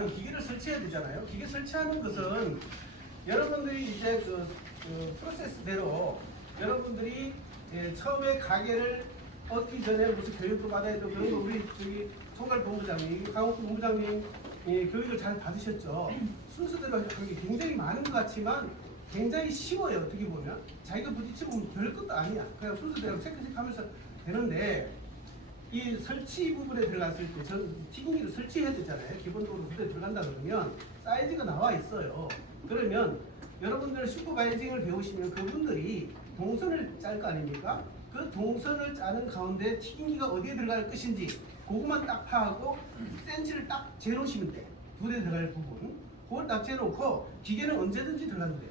일단은 기계를 설치해야 되잖아요. 기계 설치하는 것은 여러분들이 이제 그, 그 프로세스대로 여러분들이 예, 처음에 가게를 얻기 전에 무슨 교육도 받아야 되고 그런 거 우리 저기 총괄 본부장님, 강호구 본부장님 예, 교육을 잘 받으셨죠. 순서대로 하는 게 굉장히 많은 것 같지만 굉장히 쉬워요. 어떻게 보면 자기가 부딪히면 별 것도 아니야. 그냥 순서대로 체크체크 하면서 되는데 이 설치 부분에 들어갔을 때전 튀김기를 설치해야 되잖아요. 기본적으로 그때 들어간다 그러면 사이즈가 나와 있어요. 그러면 여러분들 슈퍼바이징을 배우시면 그분들이 동선을 짤 거 아닙니까? 그 동선을 짜는 가운데 튀김기가 어디에 들어갈 것인지 그것만 딱 파하고 센치를 딱 재놓으시면 돼. 두대 들어갈 부분. 그걸 딱 재놓고 기계는 언제든지 들어가면 돼요.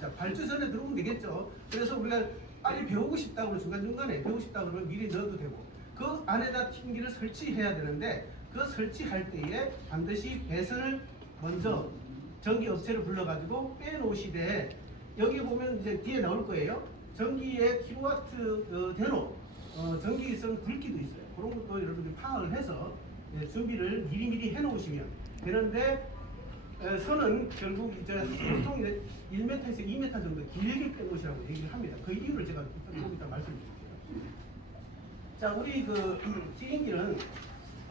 자, 발주 전에 들어오면 되겠죠. 그래서 우리가 빨리 배우고 싶다고 그러면 중간중간에 배우고 싶다고 그러면 미리 넣어도 되고 그 안에다 튀김기를 설치해야 되는데 그 설치할 때에 반드시 배선을 먼저 전기 업체를 불러가지고 빼놓으시되 여기 보면 이제 뒤에 나올 거예요. 전기의 킬로와트 어, 대로 어, 전기성 굵기도 있어요. 그런 것도 여러분들이 파악을 해서 예, 준비를 미리미리 해놓으시면 되는데 에, 선은 결국 이제 보통 이제 1m에서 2m 정도 길게 빼놓으시라고 얘기를 합니다. 그 이유를 제가 조금 이따 말씀드릴게요. 자, 우리 그 튀김기는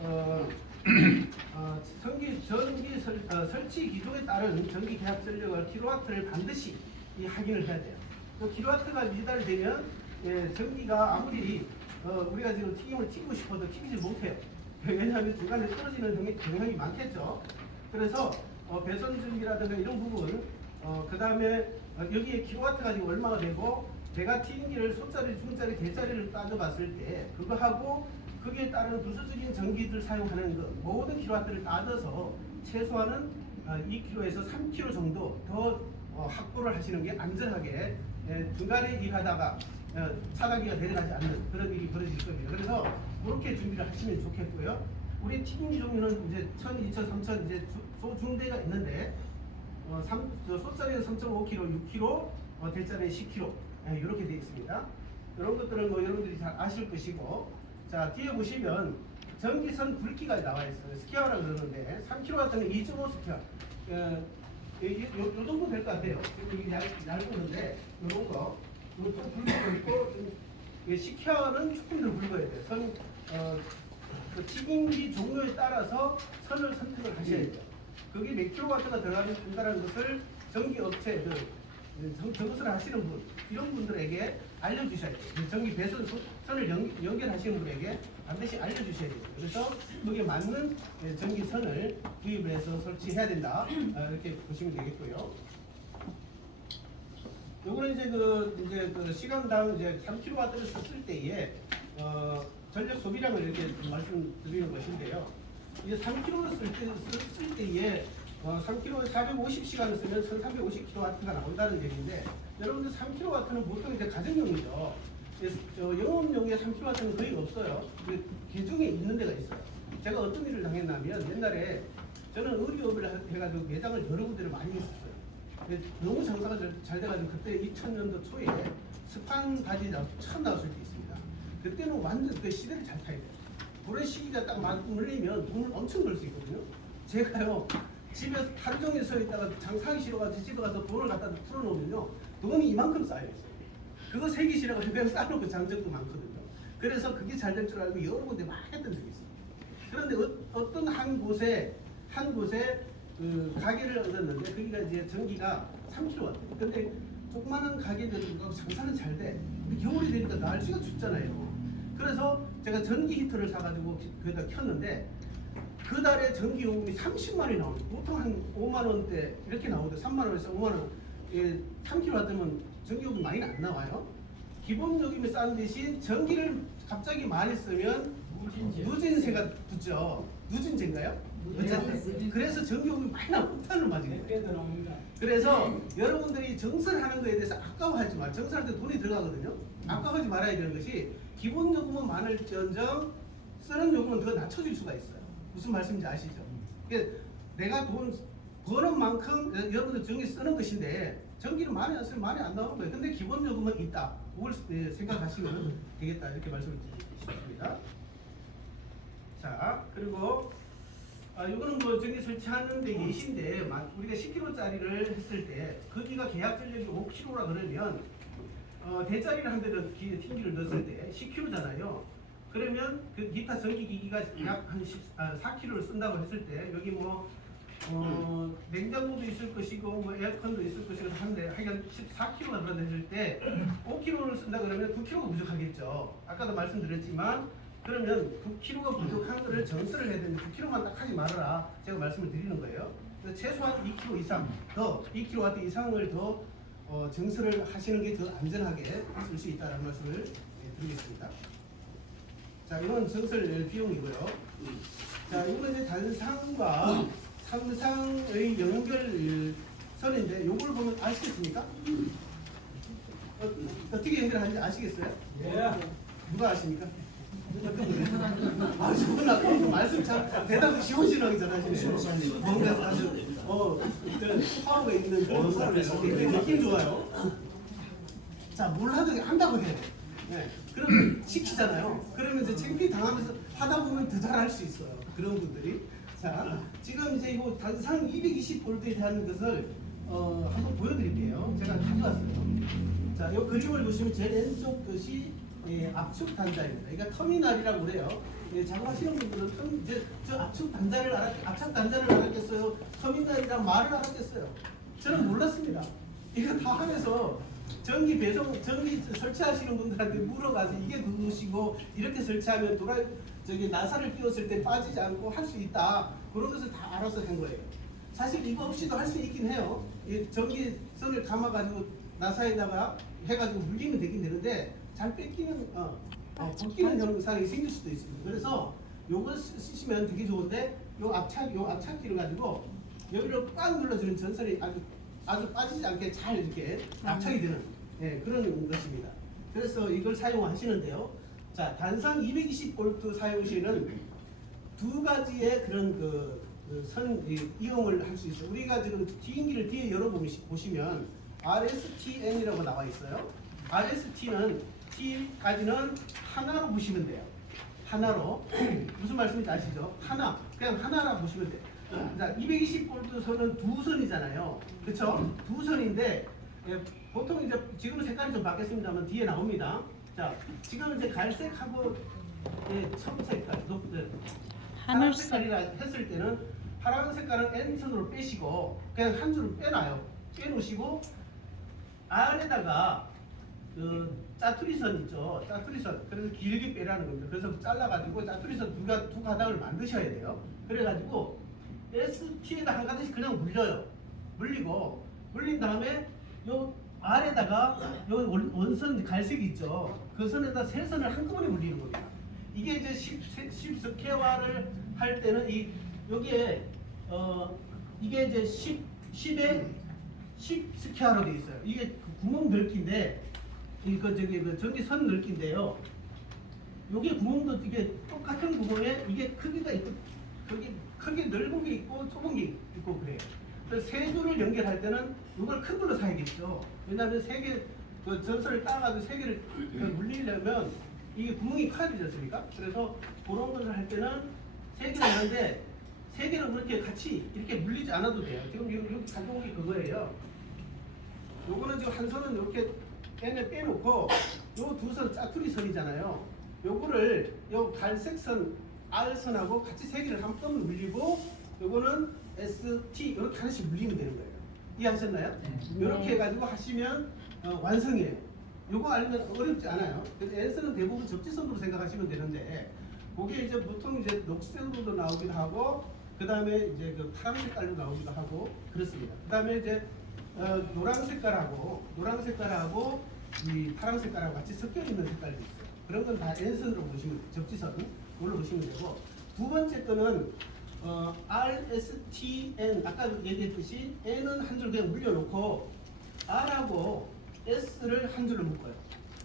어, 어, 전기 전기 설, 어, 설치 기종에 따른 전기 계약 전력을 킬로와트를 반드시 이 확인을 해야 돼요. 그 킬로와트가 미달되면 예, 전기가 아무리 어, 우리가 지금 튀김을 튀고 싶어도 튀기지 못해요. 왜냐하면 중간에 떨어지는 경향- 경향이 많겠죠. 그래서 어, 배선 준비라든가 이런 부분, 어, 그 다음에 여기에 킬로와트 가 지금 얼마가 되고 내가 튀김기를 소짜리, 중짜리, 대짜리를 따져봤을 때 그거 하고 거기에 따른 부수적인 전기들 사용하는 그 모든 킬로와트를 따져서 최소한은 어, 2kg에서 3kg 정도 더 어, 확보를 하시는 게 안전하게 예, 중간에 일하다가 어, 차단기가 내려가지 않는 그런 일이 벌어질 겁니다. 그래서 그렇게 준비를 하시면 좋겠고요. 우리 튀김기 종류는 이제 1000, 2000, 3000 이제 주- 소중대가 있는데 어, 3, 저 소짜리는 3.5kg, 6kg, 어, 대짜리는 10kg 예, 이렇게 되어 있습니다. 이런 것들은 뭐 여러분들이 잘 아실 것이고 자 뒤에 보시면 전기선 굵기가 나와 있어요. 스퀘어라고 그러는데 3kW는 2.5 스퀘어. 어, 이, 이, 요, 요 정도 될 것 같아요. 지금 이게 얇, 얇은데 요런 거. 좀 굵고 있고 좀 스퀘어는 조금 더 굵어야 돼요. 선, 어, 그 튀김기 종류에 따라서 선을 선택을 하셔야 돼요. 그게 몇 킬로와트가 들어간다는 것을 전기 업체 그 정- 저것을 하시는 분 이런 분들에게 알려주셔야 돼요. 그 전기 배선 소- 선을 연, 연결하시는 분에게 반드시 알려주셔야 돼요. 그래서 거기에 맞는 예, 전기 선을 구입을 해서 설치해야 된다. 아, 이렇게 보시면 되겠고요. 요거는 이제 그 이제 그 시간당 이제 3kW를 썼을 때에 어, 전력 소비량을 이렇게 말씀드리는 것인데요. 이제 3kg를 쓸, 때, 쓸, 쓸 때에 어, 3kg에 450시간을 쓰면 1350kW가 나온다는 얘기인데 여러분들 3kW는 보통 이제 가정용이죠. 영업용에 3kW는 거의 없어요. 그 개중에 있는 데가 있어요. 제가 어떤 일을 당했냐면 옛날에 저는 의류업을 해- 해가지고 매장을 여러 군데를 많이 했었어요. 너무 장사가 잘, 잘 돼가지고 그때 2000년도 초에 스판 바지 나 처음 나왔을 때 있습니다. 그때는 완전 그 시대를 잘 타야 돼요. 그런 시기가 딱 맞고 늘리면 돈을 엄청 벌 수 있거든요. 제가요 집에 하루 종일 서 있다가 장사하기 싫어가지고 집에 가서 돈을 갖다 풀어놓으면요 돈이 이만큼 쌓여 있어요. 그거 세기 싫어가지고 그냥 쌓아놓고 잔 적도 많거든요. 그래서 그게 잘 될 줄 알고 여러 군데 많이 했던 적이 있어요. 그런데 어, 어떤 한 곳에 한 곳에 그 가게를 얻었는데 거기가 이제 전기가 3kW. 근데 조그마한 가게들은 장사는 잘 돼. 근데 겨울이 되니까 날씨가 춥잖아요. 그래서 제가 전기 히터를 사가지고 거기다 켰는데 그 달에 전기 요금이 30만 원이 나오죠. 보통 한 5만 원대 이렇게 나오는데 3만 원에서 5만 원. 예, 3kW면 전기 요금 많이 안 나와요. 기본 요금이 싼 대신 전기를 갑자기 많이 쓰면 누진제. 누진세가 붙죠. 누진제인가요? 어쨌든 누진세. 그래서 전기요금이 많이 나고 폭탄을 맞은 거예요. 그래서 여러분들이 정산하는 거에 대해서 아까워하지 마. 정산할 때 돈이 들어가거든요. 아까워하지 말아야 되는 것이 기본 요금은 많을지언정 쓰는 요금은 더 낮춰줄 수가 있어요. 무슨 말씀인지 아시죠? 그러니까 내가 돈 버는 만큼 여- 여러분들 전기 쓰는 것인데 전기는 많이 안 쓰면 많이 안 나오는 거예요. 근데 기본 요금은 있다. 그걸 예, 생각하시면 되겠다. 이렇게 말씀을 드리고 싶습니다. 자, 그리고 아, 이거는 뭐 전기 설치하는데 예시인데 막 우리가 10kg짜리를 했을 때 거기가 계약 전력이 5kg라 그러면 어, 대짜리를 한 대를 기- 튕기를 넣었을 때 10kg잖아요. 그러면 그 기타 전기 기기가 약한 10, 아, 4kg를 쓴다고 했을 때 여기 뭐 어, 냉장고도 있을 것이고 뭐 에어컨도 있을 것이고 한데 하여간 14kg가 그런다 했을 때 5kg를 쓴다 그러면 9kg가 부족하겠죠. 아까도 말씀드렸지만 그러면 9kg가 부족한 거를 정수를 해야 되는데 9kg만 딱 하지 말아라. 제가 말씀을 드리는 거예요. 최소한 2kg 이상 더 2kW 이상을 더 어, 정수를 하시는 게 더 안전하게 쓸 수 있다는 말씀을 예, 드리겠습니다. 자, 이건 정설 낼 비용이고요. 자, 이거는 이제 단상과 삼상의 연결 선인데 요걸 보면 아시겠습니까? 어, 어떻게 연결하는지 아시겠어요? 예. 누가 아십니까? 아, 저분 아까 말씀 참 대답이 시원시원하게 잘하시네요. 뭔가 아주 어, 파워가 있는 그런 사람이라서 굉장히 느낌 좋아요. 자, 뭘 하든 한다고 해. 네. 그러면 시키잖아요. 그러면 이제 창피 당하면서 하다 보면 더 잘할 수 있어요. 그런 분들이. 자, 지금 이제 이거 단상 220 볼트에 대한 것을 어, 한번 보여드릴게요. 제가 가져왔어요. 자, 이 그림을 보시면 제일 왼쪽 것이 예, 압축 단자입니다. 그러니까 터미널이라고 그래요. 예, 작업하시는 분들은 터, 이제 저 압축 단자를 알았, 압착 단자를 알았겠어요. 터미널이란 말을 알았겠어요. 저는 몰랐습니다. 이거 다 하면서 전기 배송, 전기 설치하시는 분들한테 물어가서 이게 그것이고 이렇게 설치하면 도라 저기 나사를 끼웠을 때 빠지지 않고 할 수 있다. 그런 것을 다 알아서 한 거예요. 사실 이거 없이도 할 수 있긴 해요. 이 전기선을 감아가지고 나사에다가 해가지고 물리면 되긴 되는데 잘 뺏기는 어, 어 벗기는 현상이 생길 수도 있습니다. 그래서 요거 쓰- 쓰시면 되게 좋은데 요 압착 요 압착기를 가지고 여기를 꽉 눌러주는 전선이 아주 아주 빠지지 않게 잘 이렇게 압착이 되는 예, 그런 것입니다. 그래서 이걸 사용하시는데요. 자 단상 220V 사용 시에는 두 가지의 그런 그, 그 선, 이, 이용을 할 수 있어요. 우리가 지금 뒤인기를 뒤에 열어보시면 RSTN이라고 나와 있어요. RST는 T까지는 하나로 보시면 돼요. 하나로 무슨 말씀인지 아시죠? 하나 그냥 하나라 보시면 돼요. 자, 220V 선은 두 선이잖아요. 그렇죠? 두 선인데 예, 보통 이제 지금 색깔이 좀 바뀌었습니다만 뒤에 나옵니다. 자, 지금 이제 갈색하고 예, 청색깔, 높, 예, 파란 하늘색. 색깔이라 했을 때는 파란 색깔은 N선으로 빼시고 그냥 한 줄을 빼놔요. 빼놓으시고 아래다가 그 짜투리선 있죠. 짜투리선. 그래서 길게 빼라는 겁니다. 그래서 잘라가지고 짜투리선 두, 가, 두 가닥을 만드셔야 돼요. 그래가지고 ST에다 한 가닥씩 그냥 물려요. 물리고 물린 다음에 요 아래다가 요 원- 원선 갈색 있죠. 그 선에다 세 선을 한꺼번에 물리는 겁니다. 이게 이제 10, 10스케와를 할 때는 이 여기에 어 이게 이제 10 10에 10 스퀘어로 돼 있어요. 이게 그 구멍 넓기인데 이거 저기 그 전기선 넓기인데요. 여기 구멍도 이게 똑같은 구멍에 이게 크기가 있고 여기 크게 넓은 게 있고 좁은 게 있고 그래요. 그래서 세 줄을 연결할 때는 이걸 큰 걸로 사야겠죠. 왜냐하면 세 개 그 전선을 따가지고 세 개를 그 물리려면 이게 구멍이 커야 되지 않습니까? 그래서 그런 것을 할 때는 세 개를 하는데 세 개는 그렇게 같이 이렇게 물리지 않아도 돼요. 지금 여기 여기 가져온 게 그거예요. 요거는 지금 한 선은 이렇게 얘네 빼놓고 요 두 선 짜투리 선이잖아요. 요거를 요 갈색 선 R 선하고 같이 세 개를 한번 물리고 요거는 ST 이렇게 하나씩 물리면 되는 거예요. 이해하셨나요? 이렇게 해가지고 하시면 어, 완성이에요. 요거 알면 어렵지 않아요. 그래서 N선은 대부분 접지선으로 생각하시면 되는데 그게 이제 보통 이제 녹색으로도 나오기도 하고 그 다음에 이제 그 파란 색깔로 나오기도 하고 그렇습니다. 그 다음에 이제 어, 노란 색깔하고 노란 색깔하고 이 파란 색깔하고 같이 섞여 있는 색깔도 있어요. 그런 건 다 N선으로 보시면 접지선 그걸로 보시면 되고 두 번째 거는 어, RSTN 아까 얘기했듯이 N은 한 줄 그냥 물려놓고 R하고 S를 한 줄로 묶어요.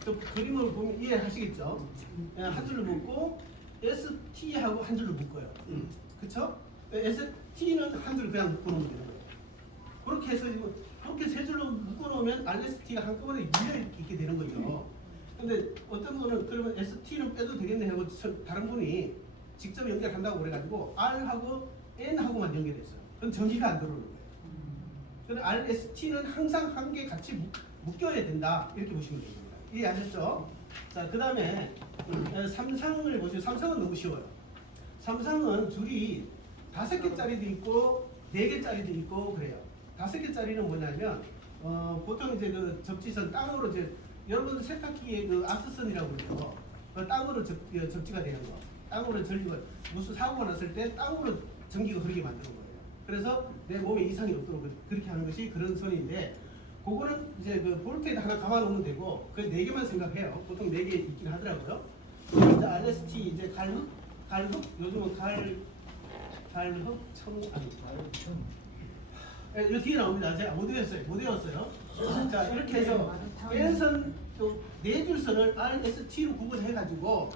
저 그림을 보면 이해하시겠죠? 예, 한 줄로 묶고 ST하고 한 줄로 묶어요. 그쵸? ST는 한 줄 그냥 묶어놓으면 되는 거예요. 그렇게 해서 이거 그렇게 세 줄로 묶어놓으면 RST가 한꺼번에 밀려 있게 되는 거죠. 근데 어떤 분은 그러면 ST는 빼도 되겠네 하고 저- 다른 분이 직접 연결한다고 그래가지고 R하고 N하고만 연결했어요. 그럼 전기가 안 들어오는 거예요. 그럼 RST는 항상 한 개 같이 묶- 묶여야 된다. 이렇게 보시면 됩니다. 이해하셨죠? 자, 그 다음에 삼상을 보시면 삼성은 너무 쉬워요. 삼성은 줄이 다섯 개짜리도 있고 네 개짜리도 있고 그래요. 다섯 개짜리는 뭐냐면 어, 보통 이제 그 접지선 땅으로 이제 여러분들 세탁기에 그 악스선이라고 그러죠. 그 땅으로 접, 어, 접지가 되는 거. 땅으로 전기가 무슨 사고가 났을 때 땅으로 전기가 흐르게 만드는 거예요. 그래서 내 몸에 이상이 없도록 그- 그렇게 하는 것이 그런 선인데 그거는 이제 그 볼트에다 하나 감아놓으면 되고 그 네 개만 생각해요. 보통 네 개 있긴 하더라고요. 이제 RST 이제 갈흑 갈흑 요즘은 갈 갈흑 청 아니 예, 이 뒤에 나옵니다. 제가 못 외웠어요. 못 외웠어요. 자 이렇게 해서 N선 네 줄선을 RST로 구분해가지고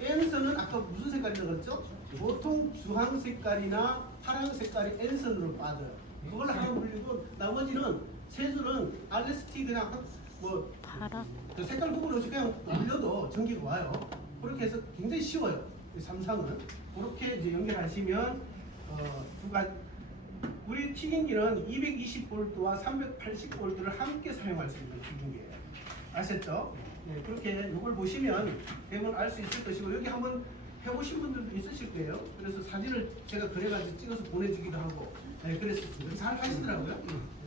N선은 아까 무슨 색깔이라고 그랬죠? 보통 주황 색깔이나 파란 색깔이 N선으로 빠져요. 그걸 하나 물리고 나머지는 세 줄은 RST 그냥 한- 뭐. 그 색깔 구분 없이 그냥 올려도 전기가 와요. 그렇게 해서 굉장히 쉬워요. 이 삼상은 그렇게 이제 연결하시면 어, 두 가지 우리 튀김기는 220볼트와 380볼트를 함께 사용할 수 있는 튀김기예요. 아셨죠? 네, 그렇게 이걸 보시면 대부분 알 수 있을 것이고 여기 한번 해보신 분들도 있으실 거예요. 그래서 사진을 제가 그래가지고 찍어서 보내주기도 하고 네, 그랬었습니다. 잘 하시더라고요.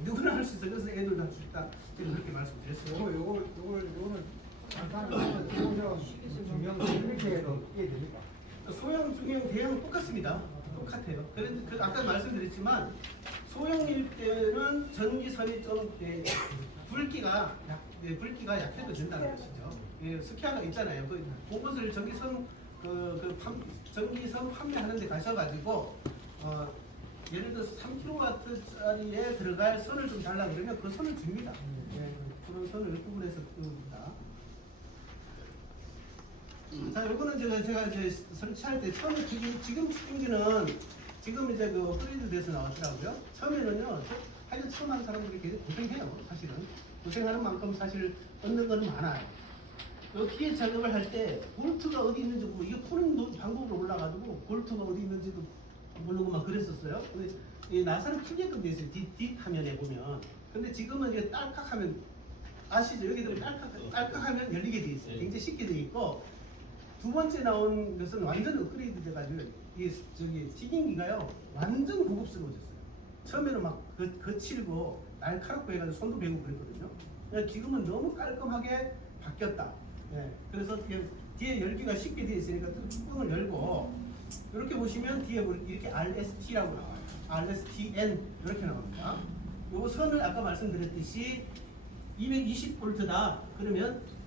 누구나 할 수 있어요. 그래서 할수 있다. 제가 그렇게 말씀드렸어요. 요거 요거 요걸 요거는 소형 중형 이렇게 해도 이해 됩니까? 소형, 중형, 대형 똑같습니다. 똑같아요. 그런데 그 아까 말씀드렸지만 소형일 때는 전기선이 좀 예, 불기가 약, 예, 불기가 약해도 된다는 것이죠. 예, 스키아가 있잖아요. 그 그것을 전기선 그, 그 판, 전기선 판매하는 데 가셔가지고 어, 예를 들어서 3kW짜리에 들어갈 선을 좀 달라 그러면 그 선을 줍니다. 예, 그런 선을 구분해서 줍니다. 자, 요거는 제가 제가 이제 설치할 때 처음에 지금 지금 충전기는 지금 이제 그 업그레이드 돼서 나왔더라고요. 처음에는요, 하여튼 처음 하는 사람들이 굉장히 고생해요, 사실은. 고생하는 만큼 사실 얻는 건 많아요. 요 뒤에 작업을 할 때 볼트가 어디 있는지 모르고 이게 푸는 노- 방법으로 올라가지고 볼트가 어디 있는지도 모르고 막 그랬었어요. 근데 이 나사는 풀게끔 돼 있어요. 뒷, 뒷 화면에 보면. 근데 지금은 이제 딸깍하면 아시죠? 여기들 딸깍 딸깍하면 열리게 돼 있어요. 굉장히 쉽게 돼 있고 두 번째 나온 것은 완전 업그레이드 돼가지고 이 저기 튀김기가요 완전 고급스러워졌어요. 처음에는 막 거, 거칠고 날카롭고 해가지고 손도 베고 그랬거든요. 지금은 너무 깔끔하게 바뀌었다. 예, 그래서 뒤에, 뒤에 열기가 쉽게 되어 있으니까 또 뚜껑을 열고 이렇게 보시면 뒤에 뭐 이렇게 RST라고 나와요. RSTN 이렇게 나옵니다. 요 선을 아까 말씀드렸듯이 220볼트다 그러면 아,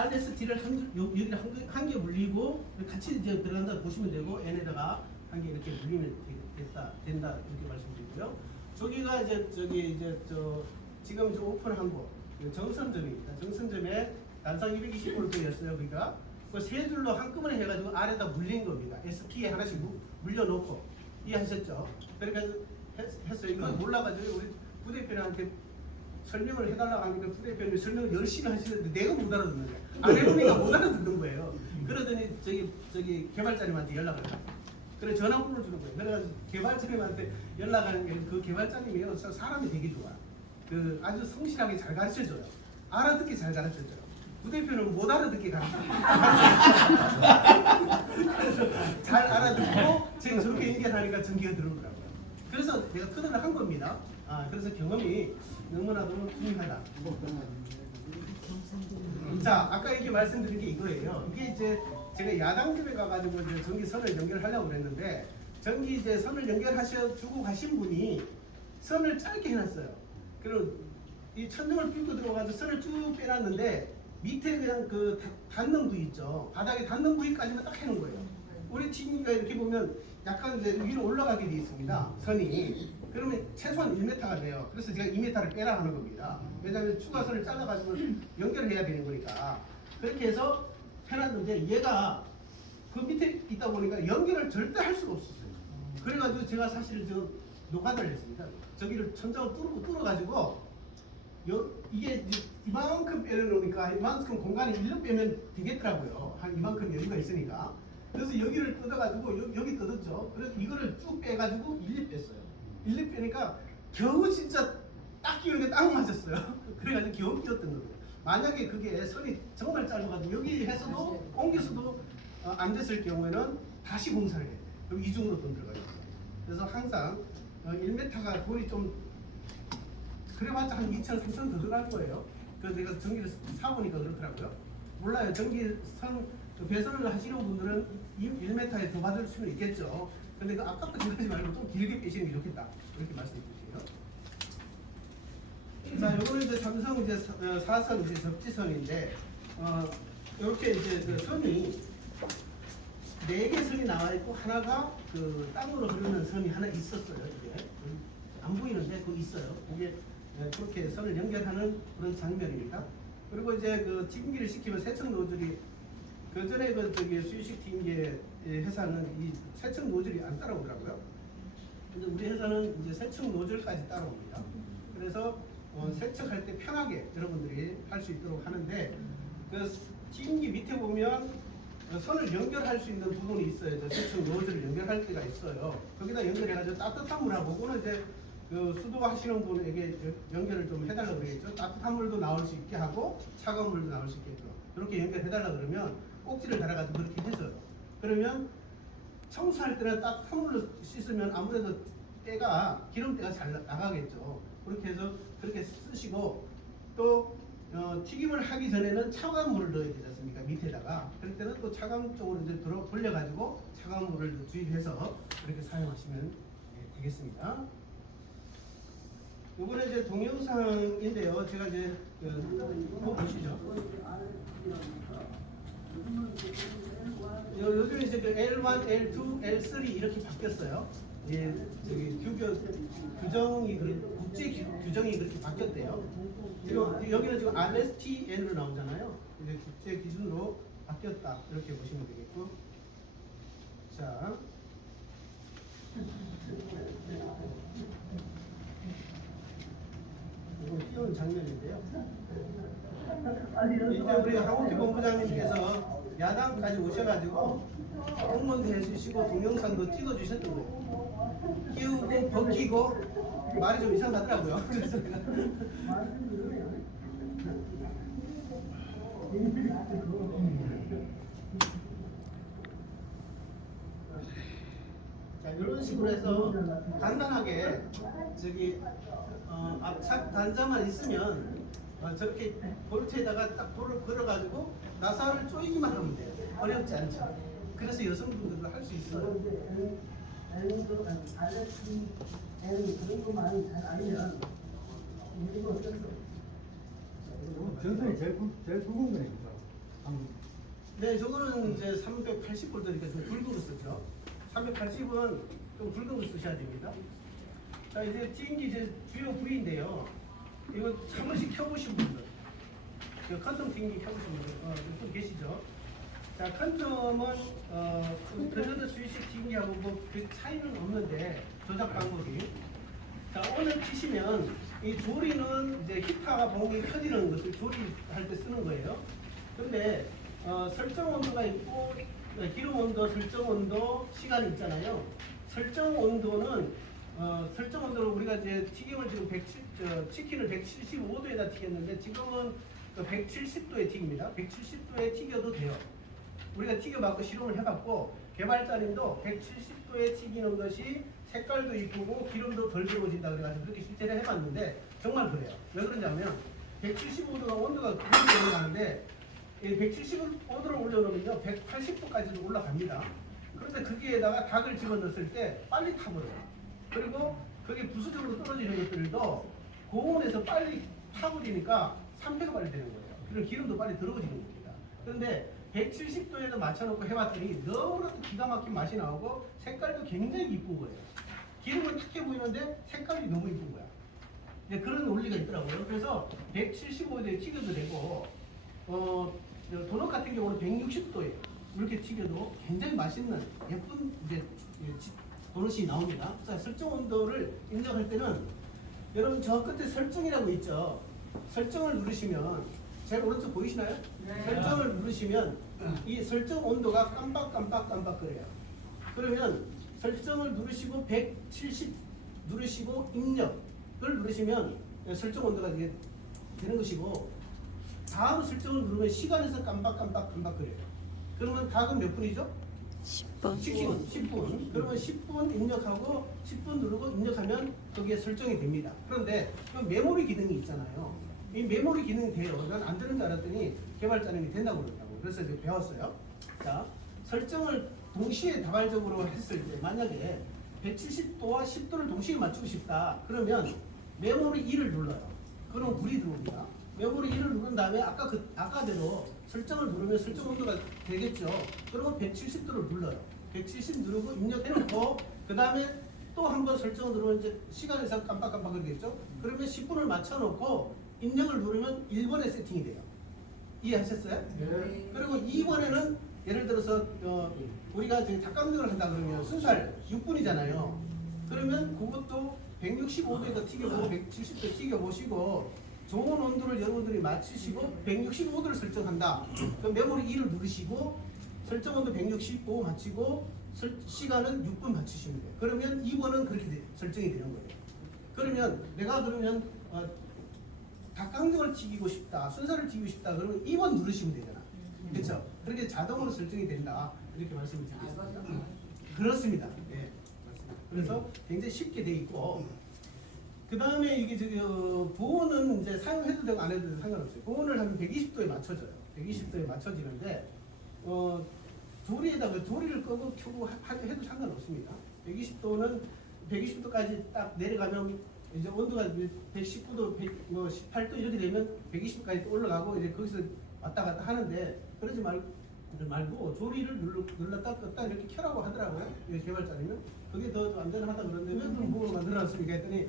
RST를 한, 요- 여기를 한, 개- 물리고 같이 이제 들어간다 보시면 되고 N에다가 한 개 이렇게 물리면 되- 됐다 된다 이렇게 말씀드리고요. 저기가 이제 저기 이제 저 지금 이제 오픈한 곳그 정선점입니다. 정선점에 단상 220볼트였어요. 그러니까 그세 줄로 한꺼번에 해가지고 아래다 물린 겁니다. SP에 하나씩 무- 물려놓고 이해하셨죠? 그러니까 했, 했어요. 이거 몰라가지고 우리 부대표한테 설명을 해달라고 하니까 부대표님이 설명을 열심히 하시는데 내가 못 알아듣는 거야. 안 해보니까 못 알아듣는 거예요. 그러더니 저기 저기 개발자님한테 연락을 해요. 그래 전화번호를 주는 거예요. 그래가지고 개발자님한테 연락하는 게 그 개발자님이요 사- 사람이 되게 좋아. 그 아주 성실하게 잘 가르쳐줘요. 알아듣게 잘 가르쳐줘요. 부대표는 못 알아듣게 가르쳐줘요. 잘 알아듣고 제가 저렇게 얘기를 하니까 전기가 들어오더라고요. 그래서 내가 터널을 한 겁니다. 아 그래서 경험이 너무나도 중요하다. 자, 아까 이게 말씀드린 게 이거예요. 이게 이제 제가 야당집에 가가지고 이제 전기선을 연결하려고 그랬는데 전기 이제 선을 연결하셔 주고 가신 분이 선을 짧게 해놨어요. 그리고 이 천정을 뚫고 들어가서 선을 쭉 빼놨는데 밑에 그냥 그 닿- 닿는 부위 있죠. 바닥에 닿는 부위까지만 딱 해놓은 거예요. 우리 TV가 이렇게 보면 약간 이제 위로 올라가게 돼 있습니다. 선이. 그러면 최소한 1m가 돼요. 그래서 제가 2m를 빼라 하는 겁니다. 왜냐하면 추가선을 잘라가지고 연결해야 되는 거니까. 그렇게 해서 해놨는데 얘가 그 밑에 있다 보니까 연결을 절대 할 수가 없었어요. 그래가지고 제가 사실 저 노가다를 했습니다. 저기를 천장을 뚫고 뚫어가지고 요, 이게 이만큼 빼려놓으니까 이만큼 공간이 일로 빼면 되겠더라고요. 한 이만큼 여유가 있으니까. 그래서 여기를 뜯어가지고 여, 여기 뜯었죠. 그래서 이거를 쭉 빼가지고 일리 뺐어요. 일리 빼니까 겨우 진짜 딱 끼우는 게 딱 맞았어요. 그래가지고 겨우 끼웠던 거예요. 만약에 그게 선이 정말 짧아가지고 여기 해서도 옮겨서도 어, 안 됐을 경우에는 다시 공사를 해요. 그럼 이중으로 돈 들어가요. 그래서 항상 어, 1m가 돈이 좀 그래봤자 한 2천, 3천 더 들어갈 거예요. 그래서 내가 전기를 사보니까 그렇더라고요. 몰라요. 전기선 그 배선을 하시는 분들은 1m에 더 받을 수는 있겠죠. 근데 그 아깝다 생각하지 말고 좀 길게 빼시는 게 좋겠다. 이렇게 말씀해 주세요. 자, 요거는 이제 삼성 이제 사- 어, 사선 이제 접지선인데, 어, 이렇게 이제 그 선이 네 개 선이 나와 있고 하나가 그 땅으로 흐르는 선이 하나 있었어요. 이게 안 보이는데 그 있어요. 그게 예, 그렇게 선을 연결하는 그런 장면입니다. 그리고 이제 그 튀김기를 시키면 세척 노즐이 그 전에 그 저기 수유식 튀김기 회사는 이 세척 노즐이 안 따라오더라고요. 근데 우리 회사는 이제 세척 노즐까지 따라옵니다. 그래서 어, 세척할 때 편하게 여러분들이 할 수 있도록 하는데 그 튀김기 밑에 보면 어, 선을 연결할 수 있는 부분이 있어요. 저 세척 노즐을 연결할 때가 있어요. 거기다 연결해가지고 따뜻한 물하고 그거는 이제 그 수도하시는 분에게 여- 연결을 좀 해달라고 그러겠죠. 따뜻한 물도 나올 수 있게 하고 차가운 물도 나올 수 있게끔 그렇게 연결해달라 그러면 꼭지를 달아가지고 그렇게 해줘요. 그러면 청소할 때는 따뜻한 물로 씻으면 아무래도 때가 기름때가 잘 나- 나가겠죠. 그렇게 해서 그렇게 쓰시고 또 어, 튀김을 하기 전에는 차가운 물을 넣어야 되지 않습니까? 밑에다가 그럴 때는 또 차가운 쪽으로 이제 들어 돌려가지고 차가운 물을 주입해서 그렇게 사용하시면 예, 되겠습니다. 요거는 이제 동영상인데요. 제가 이제 그, 한번 보시죠. 요, 요즘 이제 그 L1, L2, L3 이렇게 바뀌었어요. 예, 저기 규격 규정이 그래- 국제 규, 규정이 그렇게 바뀌었대요. 지금 여기는 지금 RSTN으로 나오잖아요. 이제 국제 기준으로 바뀌었다 이렇게 보시면 되겠고. 자. 이거 띄우는 장면인데요. 이제 우리 하우티 본부장님께서 야당까지 오셔가지고 공문도 해주시고 동영상도 찍어주셨던 거예요. 끼우고 벗기고 말이 좀 이상하더라고요. 자 이런 식으로 해서 간단하게 저기 어, 앞착 단자만 있으면 어, 저렇게 볼트에다가 딱 볼을 걸어가지고 나사를 조이기만 하면 돼요. 어렵지 않죠. 그래서 여성분들도 할 수 있어요. 전선이 제일 굵- 제일 굵은. 방금. 네, 저거는 이제 380볼트니까 좀 굵은 거 쓰죠. 380은 좀 굵은 거 쓰셔야 됩니다. 자, 이제 튀김기 이제 주요 부위인데요. 이거 한 번씩 켜보신 분들, 저 컨텀 튀김기 켜보신 분들, 어, 좀 계시죠? 자, 컨텀은 어, 그 블러드 스위치 튀김기하고 뭐그 차이는 없는데 조작 방법이. 자, 오늘 키시면 이 조리는 이제 히타가 봉이 켜지는 것을 조리할 때 쓰는 거예요. 근데 어, 설정 온도가 있고 어, 기름 온도, 설정 온도, 시간이 있잖아요. 설정 온도는 어, 설정 온도를 우리가 이제 튀김을 지금 170, 저, 치킨을 175도에다 튀겼는데 지금은 170도에 튀깁니다. 170도에 튀겨도 돼요. 우리가 튀겨봤고 실험을 해봤고 개발자님도 170도에 튀기는 것이 색깔도 이쁘고 기름도 덜 들어오진다 그래가지고 그렇게 실제로 해봤는데 정말 그래요. 왜 그러냐면 175도가 온도가 그렇게 올라가는데 175도를 올려놓으면요 180도까지도 올라갑니다. 그런데 거기에다가 닭을 집어넣었을 때 빨리 타버려요. 그리고 그게 부수적으로 떨어지는 것들도 고온에서 빨리 타버리니까 산패가 빨리 되는 거예요. 그리고 기름도 빨리 들어오지는 겁니다. 그런데 170도에도 맞춰놓고 해봤더니 너무나도 기가 막힌 맛이 나오고 색깔도 굉장히 이쁜 거예요. 기름은 탁해 보이는데 색깔이 너무 이쁜 거야. 이제 그런 원리가 있더라고요. 그래서 175도에 튀겨도 되고, 어, 저 도넛 같은 경우는 160도에 이렇게 튀겨도 굉장히 맛있는 예쁜 이제 이 지- 도넛이 나옵니다. 자, 설정 온도를 입력할 때는 여러분 저 끝에 설정이라고 있죠. 설정을 누르시면 제일 오른쪽 보이시나요? 네. 설정을 누르시면 이 설정 온도가 깜빡깜빡깜빡거려요. 그러면 설정을 누르시고 170 누르시고 입력을 누르시면 설정 온도가 이게 되는 것이고 다음 설정을 누르면 시간에서 깜빡깜빡깜빡거려요. 그러면 다음 몇 분이죠? 10분. 10분, 10분. 그러면 10분 입력하고 10분 누르고 입력하면 거기에 설정이 됩니다. 그런데 그 메모리 기능이 있잖아요. 이 메모리 기능이 돼요. 난 안 되는 줄 알았더니 개발자님이 된다고 그러더라고. 그래서 이제 배웠어요. 자, 설정을 동시에 다발적으로 했을 때 만약에 170도와 10도를 동시에 맞추고 싶다. 그러면 메모리 1을 눌러요. 그럼 불이 들어옵니다. 메모리 1을 누른 다음에 아까 그 아까대로 설정을 누르면 설정 온도가 되겠죠. 그러면 170도를 눌러요. 170 누르고 입력해 놓고 그 다음에 또 한 번 설정을 누르면 이제 시간에서 깜빡깜빡 그러겠죠. 그러면 10분을 맞춰 놓고 입력을 누르면 1번에 세팅이 돼요. 이해하셨어요? 네. 그리고 2번에는 예를 들어서 어, 우리가 지금 닭강정을 한다 그러면 순살 6분이잖아요. 그러면 그것도 165도에다 튀겨보고 170도 튀겨보시고 좋은 온도를 여러분들이 맞추시고 165도를 설정한다. 그럼 메모리 2를 누르시고 설정 온도 165 맞추고 설- 시간은 6분 맞추시면 돼요. 그러면 2번은 그렇게 돼- 설정이 되는 거예요. 그러면 내가 그러면 어, 닭강정을 튀기고 싶다, 순살을 튀기고 싶다, 그러면 2번 누르시면 되잖아. 그렇죠? 그렇게 자동으로 설정이 된다. 이렇게 말씀을 드리겠습니다. 그렇습니다. 예, 맞습니다. 그래서 굉장히 쉽게 돼 있고 그 다음에 이게 저기 어, 보온은 이제 사용해도 되고 안 해도 되고 상관없어요. 보온을 하면 120도에 맞춰져요. 120도에 맞춰지는데 어, 조리에다가 조리를 끄고 켜고 하- 하- 해도 상관없습니다. 120도는 120도까지 딱 내려가면 이제 온도가 119도, 100, 뭐 18도 이렇게 되면 120도까지 또 올라가고 이제 거기서 왔다 갔다 하는데 그러지 말, 말고 조리를 눌러, 눌렀다 껐다 이렇게 켜라고 하더라고요. 이 개발자님은 그게 더 안전하다 그러는데 왜 그런 부분을 만들어놨습니까 했더니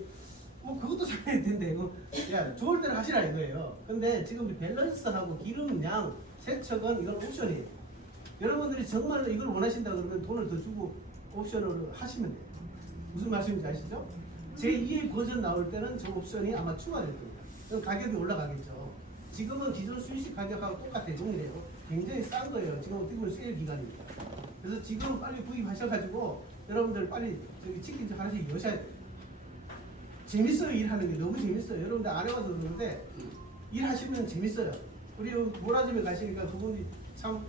뭐 그것도 잘해야 된대. 이거 야 좋을 때는 하시라 이거예요. 근데 지금 밸런스하고 기름 양 세척은 이건 옵션이에요. 여러분들이 정말로 이걸 원하신다 그러면 돈을 더 주고 옵션으로 하시면 돼요. 무슨 말씀인지 아시죠? 제2의 버전 나올 때는 저 옵션이 아마 추가될 겁니다. 그럼 가격이 올라가겠죠. 지금은 기존 수입식 가격하고 똑같아요. 동일해요. 굉장히 싼 거예요. 지금 어떻게 보면 세일 기간입니다. 그래서 지금 빨리 구입하셔가지고 여러분들 빨리 저기 치킨 좀 하나씩 여셔야 돼요. 재밌어요 일하는 게. 너무 재밌어요. 여러분들 안 해봐서 그러는데 일하시면 재밌어요. 우리 모라즘에 가시니까 그분이 참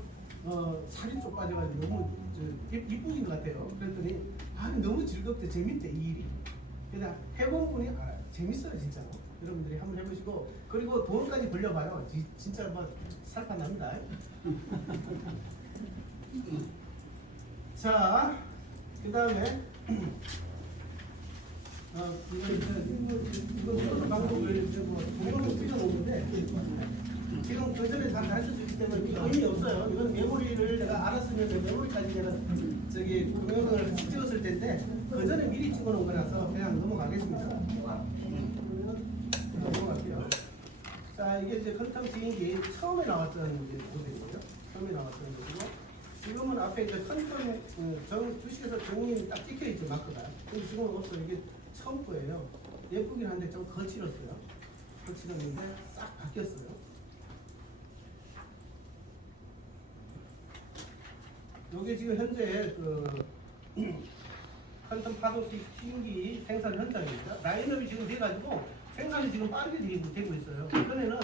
어, 살이 좀 빠져가지고 너무 것 같아요. 그랬더니 아 너무 즐겁대. 재밌대 이 일이. 그냥 해본 분이 알아요 재밌어요 진짜로 여러분들이 한번 해보시고 그리고 돈까지 벌려봐요. 지- 진짜 뭐 살판 납니다. 자 그 다음에 지금 그 전에 다 가르쳐 주기 때문에 의미 없어요. 이건 메모리를 내가 알았으면 내 메모리까지 내가 저기 동영상을 찍었을 텐데 그 전에 미리 찍어놓은 거라서 그냥 넘어가겠습니다. 넘어갈게요. 자 이게 이제 컨텀 비행기 처음에 나왔던 모델이고요. 처음에 나왔던 거고 지금은 앞에 이제 컨텀 어, 정 주식에서 정인이 딱 찍혀 있죠 마크가. 근데 지금은 없어요. 이게 처음 거예요. 예쁘긴 한데 좀 거칠었어요. 거칠었는데 싹 바뀌었어요. 요게 지금 현재 그 컨텀 파도 튀김기 생산 현장입니다. 라인업이 지금 돼가지고 생산이 지금 빠르게 되고, 되고 있어요. 전에는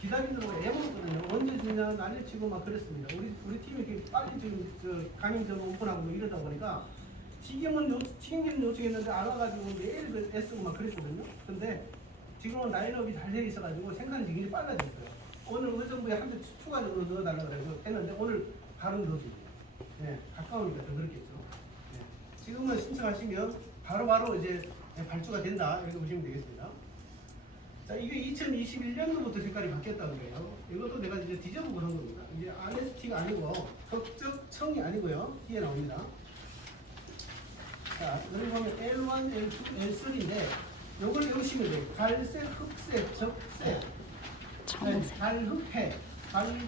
기다리느라고 애먹었거든요. 언제 주냐 난리치고 막 그랬습니다. 우리 우리 팀이 이렇게 빨리 지금 저 가맹점 오픈하고 뭐 이러다 보니까 튀김은 요 튀김 요청했는데 안 와가지고 매일 그 애쓰고 막 그랬거든요. 근데 지금은 라인업이 잘돼 있어가지고 생산이 굉장히 빨라졌어요. 오늘 의정부에 한대 추가적으로 넣어달라 그래서 했는데 오늘 바로 넣어주고 네, 가까우니까 더 그렇겠죠. 네. 지금은 신청하시면 바로 바로 이제 발주가 된다 이렇게 보시면 되겠습니다. 자 이게 2021년도부터 색깔이 바뀌었다고 그래요. 이것도 내가 이제 뒤져보고 그런 겁니다. 이게 RST가 아니고 격적청이 아니고요. 뒤에 나옵니다. 자 여기 보면 L1, L2, L3인데 요걸 외우시면 돼요. 갈색, 흑색, 적색, 네, 갈흑회, 갈색,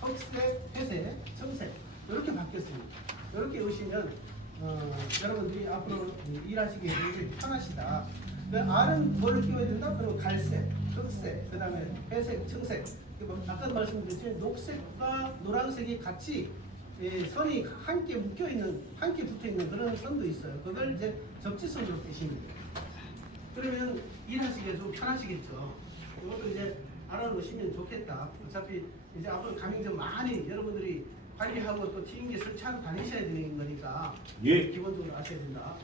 흑색, 회색, 청색 이렇게 바뀌었습니다. 이렇게 오시면 어, 여러분들이 앞으로 일하시기에 굉장히 편하시다. 그 R은 뭐를 끼워야 된다? 그럼 갈색, 흑색, 그 다음에 회색, 청색. 아까 말씀드렸지 녹색과 노란색이 같이 예, 선이 함께 묶여 있는, 함께 붙어 있는 그런 선도 있어요. 그걸 이제 접지선으로 떼시면 돼요. 그러면 일하시기에 좀 편하시겠죠. 이것도 이제 알아놓으시면 좋겠다. 어차피 이제 앞으로 가맹점 많이 여러분들이 관리하고 또 튀김기 설치하고 다니셔야 되는 거니까 예. 기본적으로 아셔야 된다.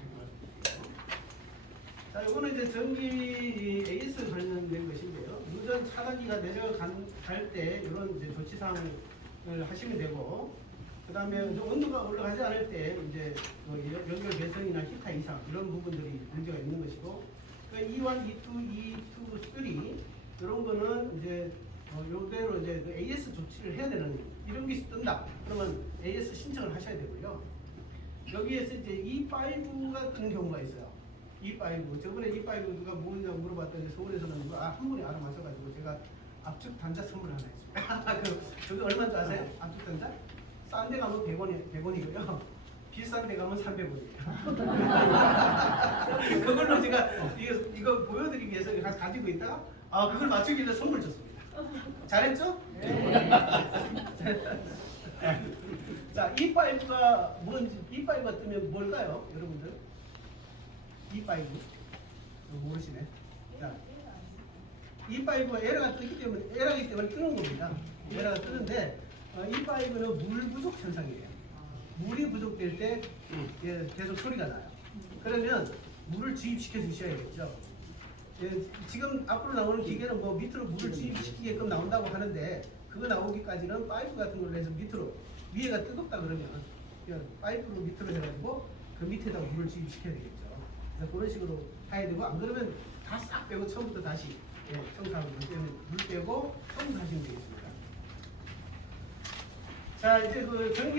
자, 이거는 이제 전기 AS 관련된 것인데요. 유전 차단기가 내려간 갈때 이런 이제 조치 사항을 하시면 되고, 그 다음에 온도가 올라가지 않을 때 이제 그 연- 연결 개선이나 히타 이상 이런 부분들이 문제가 있는 것이고, 그 E1, E2, E2, 3 이런 거는 이제 어, 요대로 이제 그 AS 조치를 해야 되는 이런 게 뜬다. 그러면 AS 신청을 하셔야 되고요. 여기에서 이제 E5가 뜨는 경우가 있어요. E5. 저번에 E5 누가 뭐냐 물어봤더니 서울에서는 뭐, 아, 한 분이 알아마셔가지고 제가 압축 단자 선물 하나 했습니다. 그, 그게 얼마인 줄 아세요? 압축 단자? 싼 데 가면 100원이, 100원이고요. 비싼 데 가면 300원이에요. 그걸로 제가 이거, 이거 보여드리기 위해서 가- 가지고 있다가 아, 그걸 맞추길래 선물 줬습니다. 잘했죠? 자, E5가 뭔지, E5가 뜨면 뭘까요, 여러분들? E5 모르시네. 자, E5가 에러가 뜨기 때문에 에러기 때문에 뜨는 겁니다. 에러가 뜨는데 어, E5는 물 부족 현상이에요. 물이 부족될 때 예, 계속 소리가 나요. 그러면 물을 주입시켜 주셔야겠죠. 예, 지금 앞으로 나오는 기계는 뭐 밑으로 물을 주입시키게끔 나온다고 하는데 그거 나오기까지는 파이프 같은 걸로 해서 밑으로 위에가 뜨겁다 그러면 예, 파이프로 밑으로 해가지고 그 밑에다 물을 주입시켜야 되겠죠. 그래서 그런 식으로 해야 되고 안 그러면 다 싹 빼고 처음부터 다시 예, 청소하고 물 빼면 물 빼고 처음부터 하시면 되겠습니다. 자 이제 그 전기